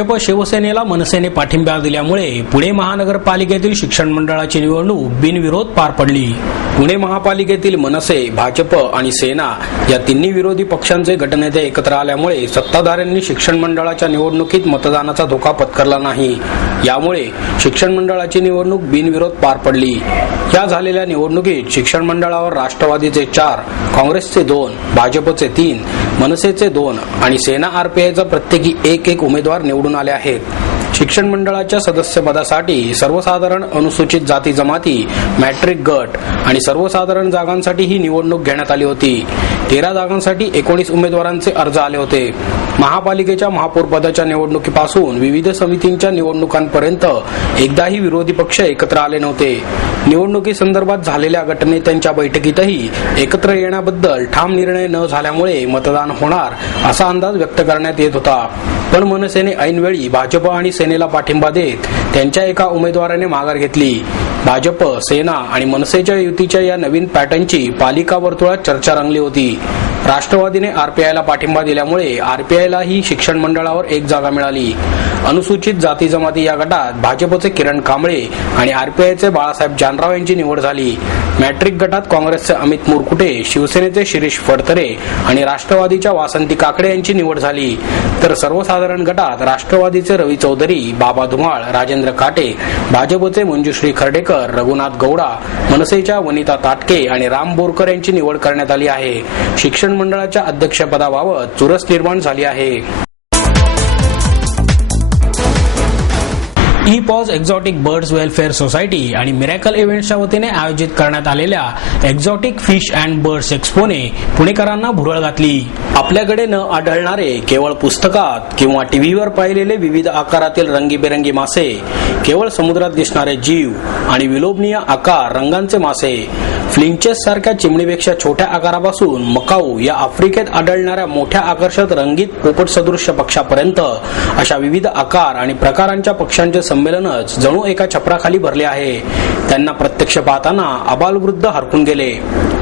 भाजप शिवसेनेला मनसेने पाठिंबा दिल्यामुळे पुणे महानगरपालिकेतील शिक्षण मंडळाची निवडणूक बिनविरोध पार पडली। पुणे महापालिकेतील मनसे, भाजप आणि सेना या तिन्ही विरोधी पक्षांचे गटनेते एकत्र आल्यामुळे सत्ताधाऱ्यांनी शिक्षण मंडळाच्या निवडणुकीत मतदानाचा धोका पत्करला नाही। यामुळे शिक्षण मंडळाची निवडणूक बिनविरोध पार पडली। या झालेल्या निवडणुकीत शिक्षण मंडळावर राष्ट्रवादीचे 4, काँग्रेसचे 2, भाजपचे 3, मनसेचे 2 आणि सेना आरपीआयचा प्रत्येकी एक उमेदवार निवडून आले आहेत। शिक्षण मंडळाच्या सदस्यपदासाठी सर्वसाधारण अनुसूचित जाती जमाती, मॅट्रिक गट आणि सर्वसाधारण जागांसाठी ही निवडणूक घेण्यात आली होती। 13 जागांसाठी 19 उमेदवारांचे अर्ज आले होते। महापालिकेच्या महापौर पदाच्या निवडणुकीपासून विविध समितींच्या निवडणुकांपर्यंत एकदाही विरोधी पक्ष एकत्र आले नव्हते। निवडणुकीसंदर्भात झालेल्या गटनेत्यांच्या बैठकीतही एकत्र येण्याबद्दल ठाम निर्णय न झाल्यामुळे मतदान होणार असा अंदाज व्यक्त करण्यात येत होता। पण मनसेने ऐनवेळी भाजप आणि सेनेला पाठिंबा देत त्यांच्या एका उमेदवाराने माघार घेतली। भाजप, सेना आणि मनसेच्या युतीच्या या नवीन पॅटर्नची पालिका वर्तुळात चर्चा रंगली होती। राष्ट्रवादीने आरपीआयला पाठिंबा दिल्यामुळे आरपीआयलाही शिक्षण मंडळावर एक जागा मिळाली। अनुसूचित जाती जमाती या गटात भाजपचे किरण कांबळे आणि आरपीआयचे बाळासाहेब जानराव यांची निवड झाली। मॅट्रिक गटात काँग्रेसचे अमित मुरकुटे, शिवसेनेचे शिरीष फडतरे आणि राष्ट्रवादीच्या वासंती काकडे यांची निवड झाली। तर सर्वसाधारण गटात राष्ट्रवादीचे रवी चौधरी, बाबा धुमाळ, राजेंद्र काटे, भाजपचे मंजुश्री खर्डेकर, रघुनाथ गौडा, मनसेच्या वनिता ताटके आणि राम बोरकर यांची निवड करण्यात आली आहे। शिक्षण मंडळाच्या अध्यक्षपदाबाबत चुरस निर्माण झाली आहे। E-pause exotic birds welfare society आणि मिरॅकल इव्हेंट्सच्या वतीने आयोजित करण्यात आलेल्या एक्झॉटिक फिश अँड बर्ड्स एक्स्पोने पुणेकरांना भुरळ घातली। आपल्याकडे न आढळणारे केवळ पुस्तकात किंवा टीव्हीवर पाहिलेले विविध आकारातील रंगीबेरंगी मासे, केवळ समुद्रात दिसणारे जीव आणि विलोभनीय आकार रंगांचे मासे, फ्लिंचेस सारख्या चिमणीपेक्षा छोट्या आकारापासून मकाऊ या आफ्रिकेत आढळणाऱ्या मोठ्या आकर्षक रंगीत पोपट सदृश्य पक्षापर्यंत अशा विविध आकार आणि प्रकारांच्या पक्ष्यांचे संमेलनच जणू एका छपराखाली भरले आहे। त्यांना प्रत्यक्ष पाहताना आबालवृद्ध हरकून गेले।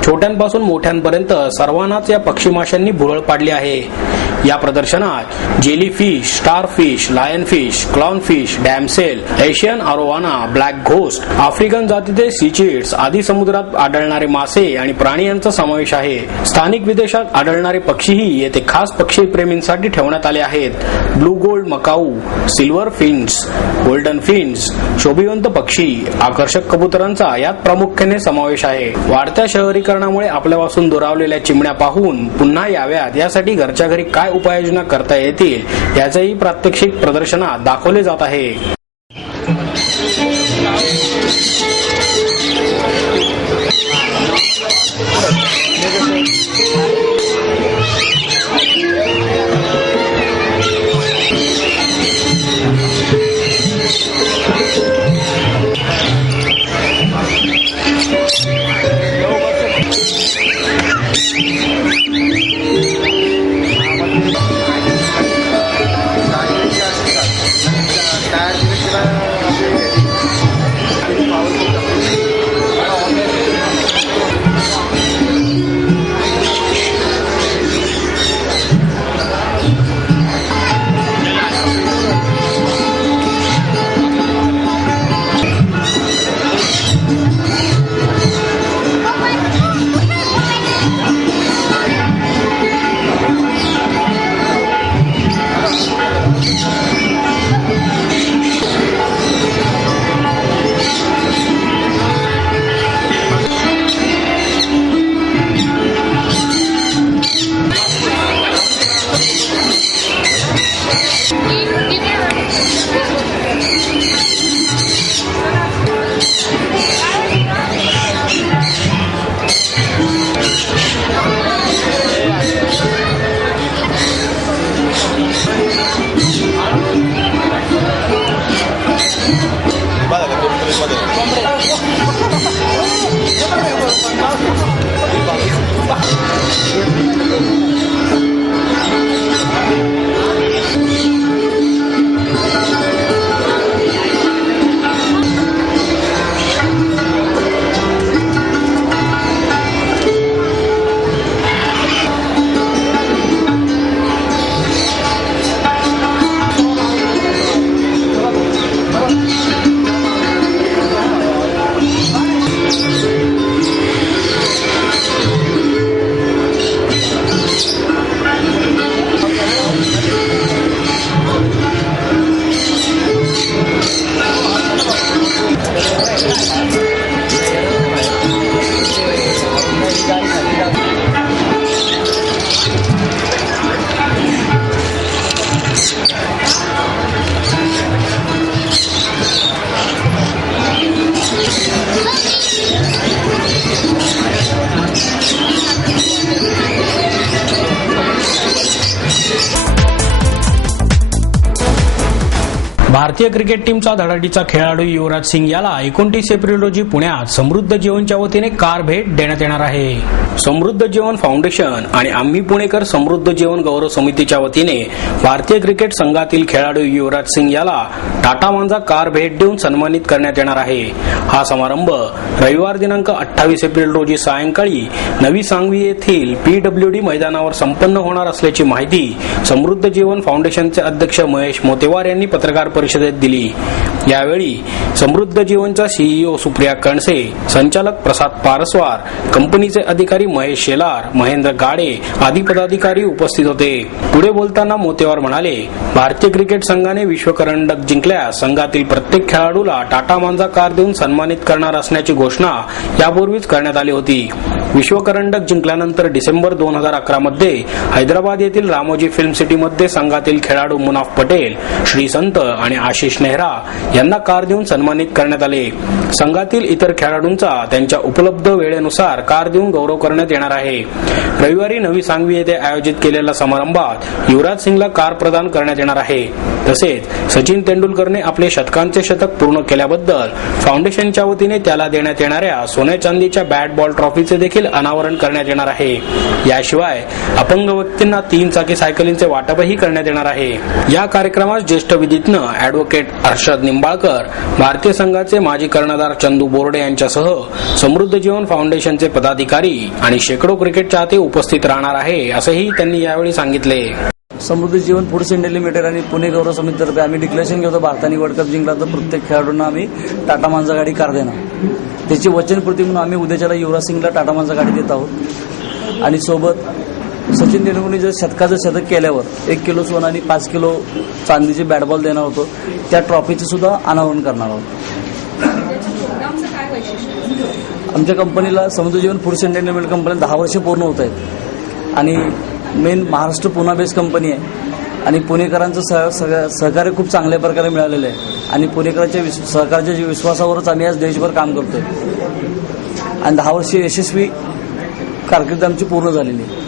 छोट्यांपासून मोठ्यांपर्यंत सर्वांनाच या पक्षी माशांनी भुरळ पाडली आहे। या प्रदर्शनात jellyfish, starfish, lionfish, clownfish, damsel, Asian arowana, black ghost, African जातीचे सीचिड्स आदी समुद्रात आढळणारे मासे आणि प्राणी यांचा समावेश आहे। स्थानिक विदेशात आढळणारे पक्षीही येथे खास पक्षी प्रेमींसाठी ठेवण्यात आले आहेत। Blue gold Macau, silver fins, golden fins, शोभिवंत पक्षी, आकर्षक कबुतरांचा यात प्रामुख्याने समावेश आहे। वाढत्या शहरीकरणामुळे आपल्यापासून दुरावलेल्या चिमण्या पाहून पुन्हा याव्यात यासाठी घरच्या घरी काय उपाययोजना करता येतील याचेही प्रात्यक्षिक प्रदर्शनात दाखवले जात आहे। भारतीय क्रिकेट टीमचा धडाडीचा खेळाडू युवराज सिंग याला 29 एप्रिल रोजी पुण्यात समृद्ध जीवनच्या वतीने कार भेट देण्यात येणार आहे. समृद्ध जीवन फाउंडेशन आणि आम्ही पुणेकर समृद्ध जीवन गौरव समितीच्या वतीने भारतीय क्रिकेट संघातील खेळाडू युवराज सिंग याला टाटा मांजा कार भेट देऊन सन्मानित करण्यात येणार आहे. हा समारंभ रविवार दिनांक 28 एप्रिल रोजी सायंकाळी नवी सांगवी येथील PWD मैदानावर संपन्न होणार असल्याची माहिती समृद्ध जीवन फाउंडेशनचे अध्यक्ष महेश मोतेवार यांनी पत्रकार परिषदेत दिली. यावेळी समृद्ध जीवनच्या CEO सुप्रिया कणसे, संचालक प्रसाद पारस्वार, कंपनीचे अधिकारी महेश शेलार, महेंद्र गाडे आदी पदाधिकारी उपस्थित होते. पुढे बोलताना मोतेवार म्हणाले, भारतीय क्रिकेट संघाने विश्वकरंडक जिंकल्यास संघातील प्रत्येक खेळाडूला टाटा मांजा कार देऊन सन्मानित करणार असल्याची घोषणा यापूर्वीच करण्यात आली होती. विश्वकरंडक जिंकल्यानंतर डिसेंबर 2011 मध्ये हैदराबाद येथील रामोजी फिल्म सिटीमध्ये संघातील खेळाडू मुनाफ पटेल, श्रीसंत आणि आशिष नेहरा यांना कार देऊन सन्मानित करण्यात आले. संघातील इतर खेळाडूंचा त्यांच्या उपलब्ध वेळेनुसार कार देऊन गौरव करण्यात येणार आहे. रविवारी नवी सांगवी येथे आयोजित केलेल्या समारंभात युवराज सिंगला कार प्रदान करण्यात येणार आहे. तसेच सचिन तेंडुलकरने आपले शतकांचे शतक पूर्ण केल्याबद्दल फाउंडेशनच्या वतीने त्याला देण्यात येणाऱ्या सोन्या चांदीच्या बॅट बॉल ट्रॉफीचे देखील अनावरण करण्यात येणार आहे. याशिवाय अपंग व्यक्तींना 3 चाकी सायकलींचे वाटपही करण्यात येणार आहे. या कार्यक्रमात ज्येष्ठ विधिज्ञ ॲडव्होकेट हर्षद निंबाळकर, भारतीय संघाचे माजी कर्णधार चंदू बोर्डे यांच्यासह समृद्ध जीवन फाउंडेशनचे पदाधिकारी आणि शेकडो क्रिकेट चाहते उपस्थित राहणार आहे, असेही त्यांनी यावेळी सांगितले. समृद्ध जीवन फूड्स इंडिया लिमिटेड आणि पुणे गौरव समितीतर्फे आम्ही डिक्लेरेशन घेतो, भारताने वर्ल्ड कप जिंकला तर प्रत्येक खेळाडूंना आम्ही टाटा मांजा गाडी कार देणार. त्याची वचनपूर्ती म्हणून आम्ही उद्याच्याला युवराज सिंगला टाटा मांजा गाडी देत आहोत. आणि सोबत सचिन तेंडुलकरने जर शतकाचं शतक केल्यावर 1 किलो सोनं आणि 5 किलो चांदीचे बॅट बॉल देणार होतो, त्या ट्रॉफीचे सुद्धा अनावरण करणार आहोत. आमच्या कंपनीला समुद्र जीवन फूड्स इंडिया लिमिटेड कंपनीला 10 वर्ष पूर्ण होत आहेत आणि main Maharashtra Poona based company आहे आणि पुणेकरांचं सहकार्य खूप चांगल्या प्रकारे मिळालेलं आहे आणि पुणेकरांच्या सहकार्याच्या विश्वासावरच आम्ही आज देशभर काम करतोय आणि 10 वर्ष यशस्वी कारकीर्द आमची पूर्ण झालेली आहे.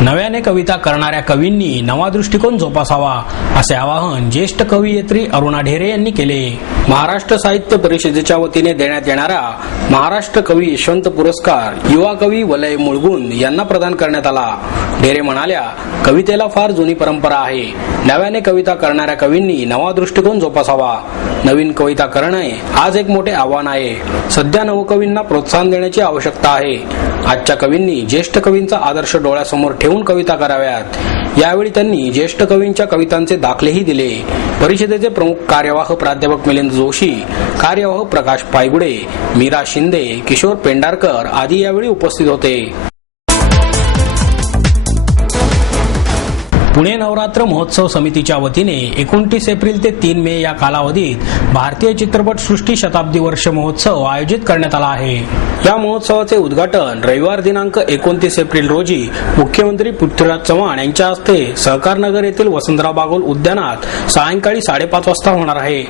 नव्याने कविता करणाऱ्या कवींनी नवा दृष्टिकोन जोपासावा, असे आवाहन ज्येष्ठ कवयित्री अरुणा ढेरे यांनी केले. महाराष्ट्र साहित्य परिषदेच्या वतीने देण्यात येणारा महाराष्ट्र कवी यशवंत पुरस्कार युवा कवी वलय मुळगुंद यांना प्रदान करण्यात आला. ढेरे म्हणाल्या, कवितेला फार जुनी परंपरा आहे. नव्याने कविता करणाऱ्या कवींनी नवा दृष्टिकोन जोपासावा. नवीन कविता करणे आज एक मोठे आव्हान आहे. सध्या नवकवींना प्रोत्साहन देण्याची आवश्यकता आहे. आजच्या कवींनी ज्येष्ठ कवींचा आदर्श डोळ्यासमोर ठेवून कविता कराव्यात. यावेळी त्यांनी ज्येष्ठ कवींच्या कवितांचे दाखलेही दिले. परिषदेचे प्रमुख कार्यवाह प्राध्यापक मिलिंद जोशी, कार्यवाह प्रकाश पायगुडे, मीरा शिंदे, किशोर पेंढारकर आदी यावेळी उपस्थित होते. पुणे नवरात्र महोत्सव समितीच्या वतीने 29 एप्रिल ते 3 मे या कालावधीत भारतीय चित्रपट सृष्टी शताब्दी वर्ष महोत्सव आयोजित करण्यात आला आहे. या महोत्सवाचे उद्घाटन रविवार दिनांक 29 एप्रिल रोजी मुख्यमंत्री पृथ्वीराज चव्हाण यांच्या हस्ते सहकारनगर येथील वसंतराव बागोल उद्यानात सायंकाळी 5:30 वाजता होणार आहे.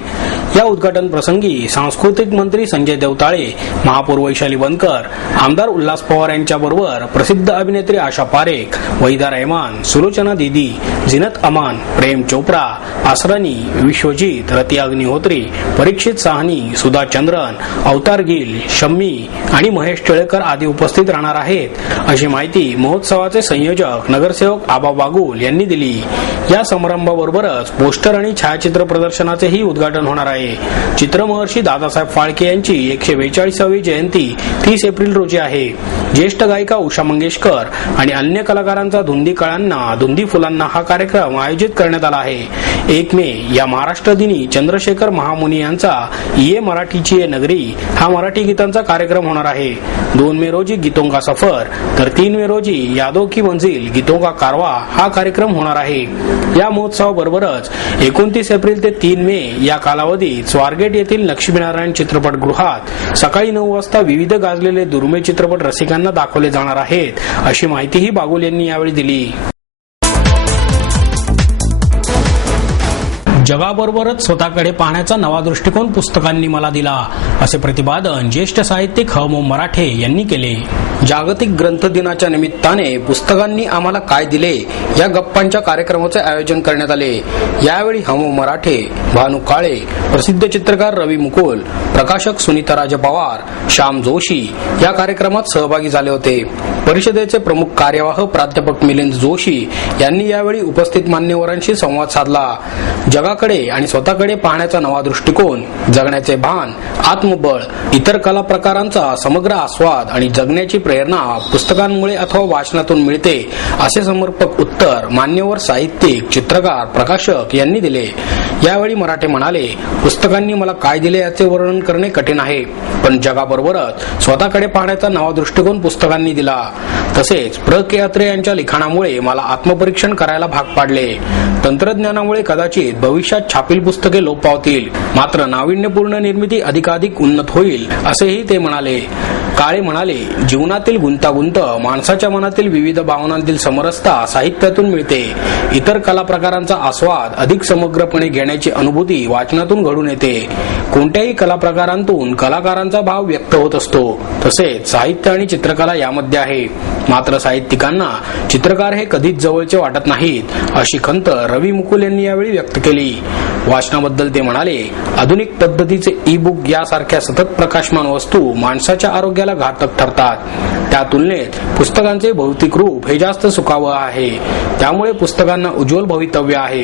या उद्घाटन प्रसंगी सांस्कृतिक मंत्री संजय देवताळे, महापौर वैशाली बनकर, आमदार उल्हास पवार यांच्याबरोबर प्रसिद्ध अभिनेत्री आशा पारेख, वहिदा रहमान, सुलोचना दीदी, जिनत अमान, प्रेम चोप्रा, आसरानी, विश्वजीत, रती अग्निहोत्री, परीक्षित साहनी, सुधा चंद्रन, अवतार गिल, शम्मी आणि महेश टिळेकर आदी उपस्थित राहणार आहेत अशी माहिती महोत्सवाचे संयोजक नगरसेवक आबा बागुल यांनी दिली. या समारंभाबरोबरच पोस्टर आणि छायाचित्र प्रदर्शनाचेही उद्घाटन होणार आहे. चित्रमहर्षी दादासाहेब फाळके यांची 142वी जयंती 30 एप्रिल रोजी आहे. ज्येष्ठ गायिका उषा मंगेशकर आणि अन्य कलाकारांचा धुंदी कळ्यांना, धुंदी फुलांना हा कार्यक्रम आयोजित करण्यात आला आहे. 1 मे या महाराष्ट्र दिनी चंद्रशेखर महामुनी यांचा ये मराठीची ये नगरी हा मराठी गीतांचा कार्यक्रम होणार आहे. 2 मे रोजी गीतों का सफर तर 3 मे रोजी यादों की मंजिल गीतों का कारवा हा कार्यक्रम होणार आहे. या महोत्सवाबरोबरच 29 एप्रिल ते 3 मे या कालावधीत स्वारगेट येथील लक्ष्मीनारायण चित्रपटगृहात सकाळी 9 वाजता विविध गाजलेले दुर्मिळ चित्रपट रसिकांना दाखवले जाणार आहेत अशी माहितीही बागुल यांनी यावेळी दिली. जगाबरोबरच स्वतःकडे पाहण्याचा नवा दृष्टिकोन पुस्तकांनी मला दिला असे प्रतिपादन ज्येष्ठ साहित्यिक ह.मो. मराठे यांनी केले. जागतिक ग्रंथ दिनाच्या निमित्ताने पुस्तकांनी आम्हाला काय दिले या गप्पांच्या कार्यक्रमाचे आयोजन करण्यात आले. यावेळी ह.मो. मराठे, भानू काळे, प्रसिद्ध चित्रकार रवी मुकुल, प्रकाशक सुनीता राजे पवार, श्याम जोशी या कार्यक्रमात सहभागी झाले होते. परिषदेचे प्रमुख कार्यवाह प्राध्यापक मिलिंद जोशी यांनी यावेळी उपस्थित मान्यवरांशी संवाद साधला. जगाकडे आणि स्वतःकडे पाहण्याचा नवा दृष्टिकोन, जगण्याचे भान, आत्मबळ, इतर कला प्रकारांचा समग्र आस्वाद आणि जगण्याची प्रेरणा पुस्तकांमुळे अथवा वाचनातून मिळते असे समर्पक उत्तर मान्यवर साहित्यिक, चित्रकार, प्रकाशक यांनी दिले. यावेळी मराठे म्हणाले, पुस्तकांनी मला काय दिले याचे वर्णन करणे कठीण आहे, पण जगाबरोबरच स्वतःकडे पाहण्याचा नवा दृष्टिकोन पुस्तकांनी दिला. तसेच प्र के अत्रे यांच्या लिखाणामुळे मला आत्मपरीक्षण करायला भाग पाडले. तंत्रज्ञानामुळे कदाचित भविष्यात छापील पुस्तके लोप पावतील, मात्र नाविन्यपूर्ण निर्मिती अधिकाधिक उन्नत होईल असेही ते म्हणाले. काळे म्हणाले, जीवनातील गुंतागुंत, माणसाच्या मनातील विविध भावनांतील समरसता साहित्यातून मिळते. इतर कला प्रकारांचा आस्वाद अधिक समग्रपणे घेण्याची अनुभूती वाचनातून घडून येते. कोणत्याही कला प्रकारांतून कलाकारांचा भाव व्यक्त होत असतो. तसेच साहित्य आणि चित्रकला यामध्ये आहे, मात्र साहित्यिकांना चित्रकार हे कधीच जवळचे वाटत नाहीत अशी खंत रवी मुकुल यांनी यावेळी व्यक्त केली. वाचनाबद्दल ते म्हणाले, आधुनिक पद्धतीचे ई बुक यासारख्या सतत प्रकाशमान वस्तू माणसाच्या आरोग्याला घातक ठरतात. त्या तुलनेत पुस्तकांचे भौतिक रूप हे जास्त सुखावह आहे. त्यामुळे पुस्तकांना उज्ज्वल भवितव्य आहे.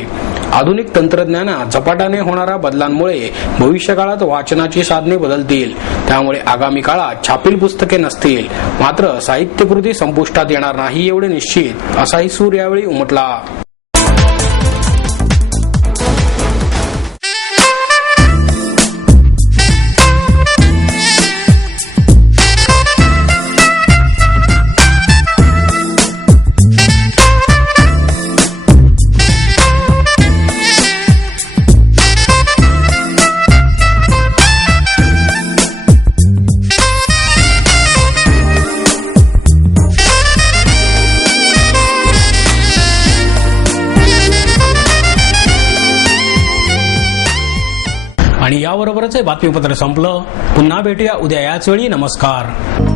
आधुनिक तंत्रज्ञानात झपाट्याने होणाऱ्या बदलांमुळे भविष्यकाळात वाचनाची साधने बदलतील. त्यामुळे आगामी काळात छापील पुस्तके नसतील, मात्र साहित्यकृती संपुष्टात येणार नाही एवढे निश्चित असाही सूर यावेळी उमटला. आणि याबरोबरच हे बातमीपत्र संपलं. पुन्हा भेटूया उद्या याच वेळी. नमस्कार.